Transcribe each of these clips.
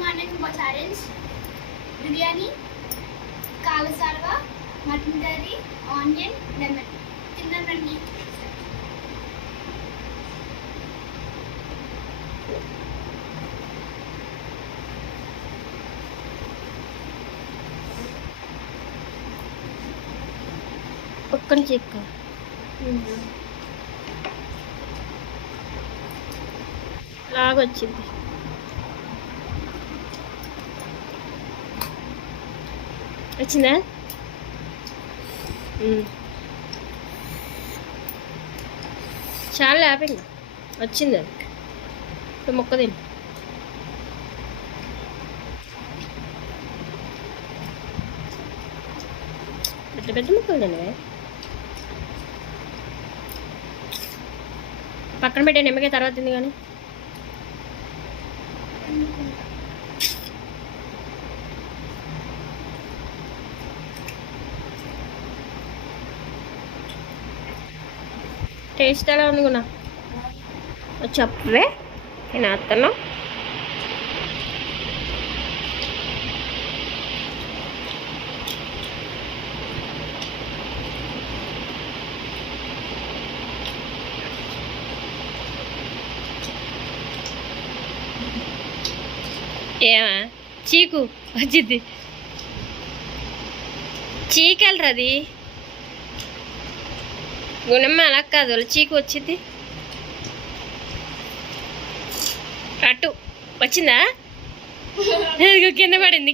Morning మా challenge biryani, కాలసారవ, mutton curry, onion, lemon. తిందాం రండి. పక్కన చెక్క లాగొచ్చింది. వచ్చిందా? చాలా హ్యాపీగా వచ్చింది. అది ఇప్పుడు మొక్క తిని పెద్ద పెద్ద ముక్కలు తినవే. పక్కన పెట్టే నిమ్మకాయ తర్వాత తింది కానీ టేస్ట్ ఎలా ఉంది కూడా చెప్పవే. నేను అత్తను ఏమా చీకు వచ్చింది. చీకెళ్ళరది గుణమ్మ అలా కాదు, చీకు వచ్చింది. అటు వచ్చిందా? కింద పడింది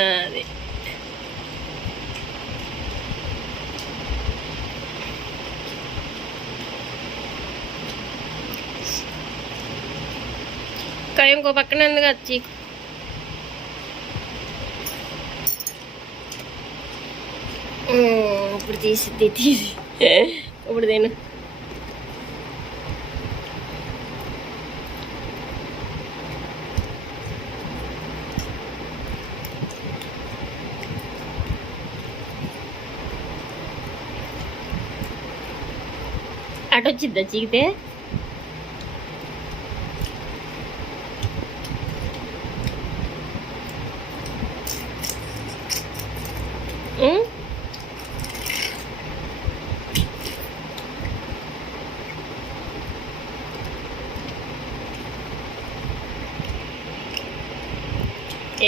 అది ఇంకో పక్కన ఉంది కదా చీకు. ఇప్పుడు తీసి ఇప్పుడు తిను. అటు వచ్చిద్దా చీకితే?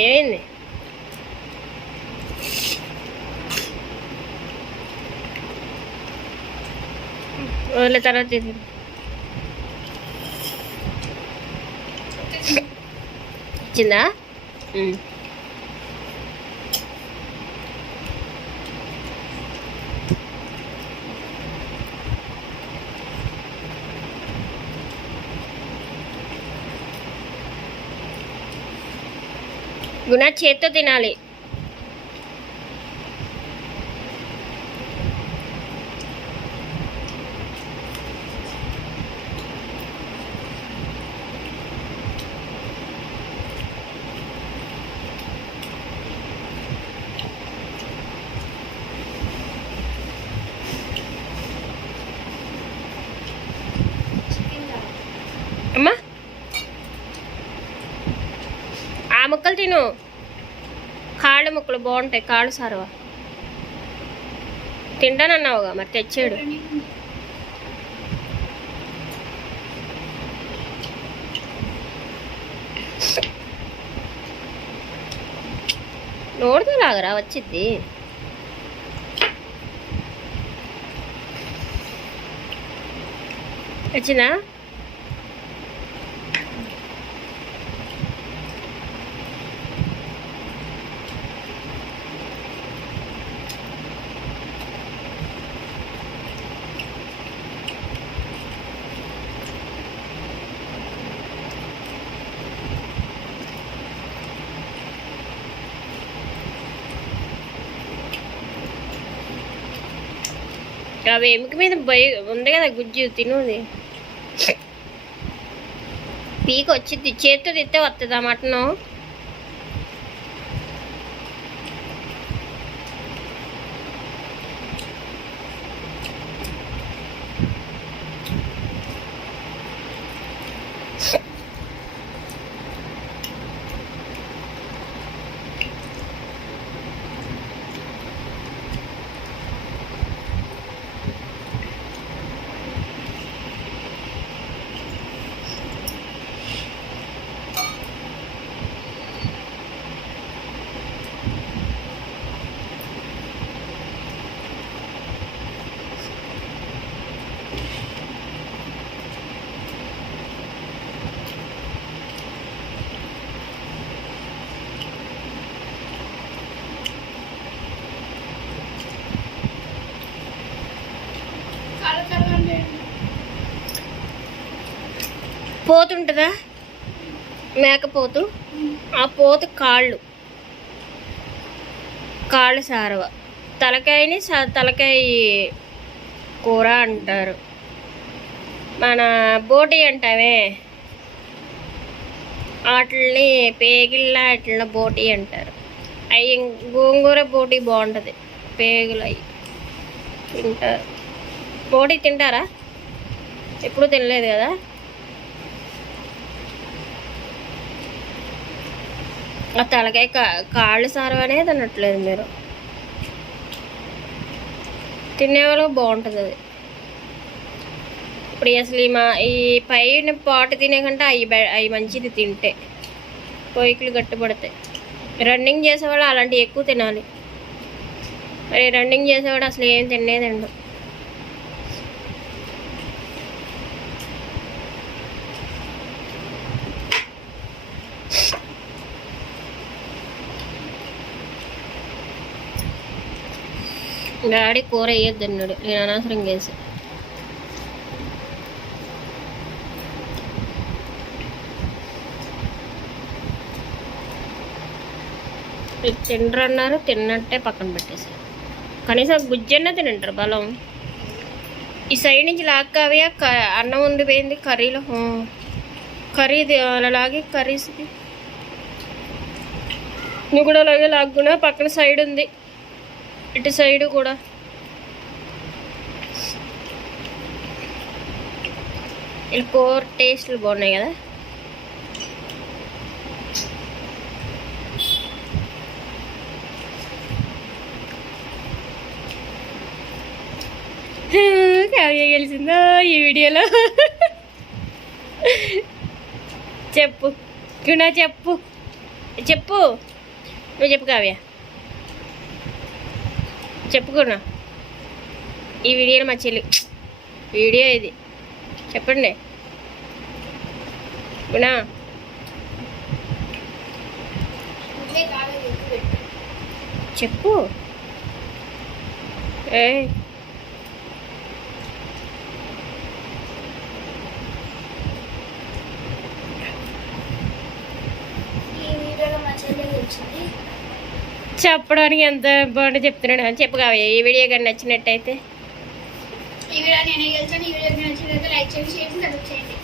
ఏమైంది? వదిలే తర్వాత ఇచ్చిందా? గుణ చేత్తో తినాలి. అమ్మా ఆ ముక్కలు తిను. కాళ్ళు ముక్కలు బాగుంటాయి. కాళ్ళు సారవా తింటానన్నావుగా, మరి తెచ్చాడు. నోడుతో లాగరా వచ్చిద్ది. వచ్చిందా? అవి ఎముక మీద ఉంది కదా గుజ్జు, తినుది. పీక వచ్చింది. చేతితో తిత్తే వస్తుందా మటను? పోతు ఉంటుందా, మేకపోతు, ఆ పోతు కాళ్ళు సారవ, తలకాయని తలకాయ కూర అంటారు. మన బోటి అంటామే, వాటిని పేగిళ్ళ అట్లా బోటి అంటారు. అవి గోంగూర బోటి బాగుంటుంది, పేగులు అవి తింటారు. బోటి తింటారా? ఎప్పుడు తినలేదు కదా. ఆ తలకాయ కాళ్ళు సారం అనేది అనట్లేదు మీరు, తినేవాళ్ళకి బాగుంటుంది అది. ఇప్పుడు అసలు ఈ పైన పాటు తినే కంటే అవి మంచిది తింటే, కోయికలు గట్టిపడతాయి. రన్నింగ్ చేసేవాళ్ళు అలాంటివి ఎక్కువ తినాలి. మరి రన్నింగ్ చేసేవాడు అసలు ఏం తినేదండు. డాడీ కూర వేయొద్దు అన్నాడు, నేను అనవసరం చేసి. తినరు అన్నారు, తిన్నట్టే పక్కన పెట్టేసారు. కనీసం గుజ్జన్న తినంటారు బలం. ఈ సైడ్ నుంచి లాక్కావి అన్నం ఉండిపోయింది కర్రీలో, కర్రీది అలాగే కర్రీస్ది. నువ్వు కూడా అలాగే లాక్కున్నా, పక్కన సైడ్ ఉంది, ఇటు సైడు కూడా. ఇలా కూర టేస్ట్లు బాగున్నాయి కదా. కావ్య గెలిచిందో ఈ వీడియోలో. చెప్పు గుణ, చెప్పు నువ్వు చెప్పు కావ్య, చెప్పుకున్నా. ఈ వీడియోలో మా చెల్లి వీడియో ఇది, చెప్పండి గుణా. చెప్పు. ఏ చెప్పడానికి ఎంత బాగుంటే చెప్తున్నాడు. చెప్పు కావ్య, ఈ వీడియో కానీ నచ్చినట్టయితే. ఈ వీడియో నేనే గెలిచాను. ఈ వీడియో నచ్చినట్లయితే లైక్ చేయండి, షేర్ చేయండి, సబ్స్క్రైబ్ చేయండి.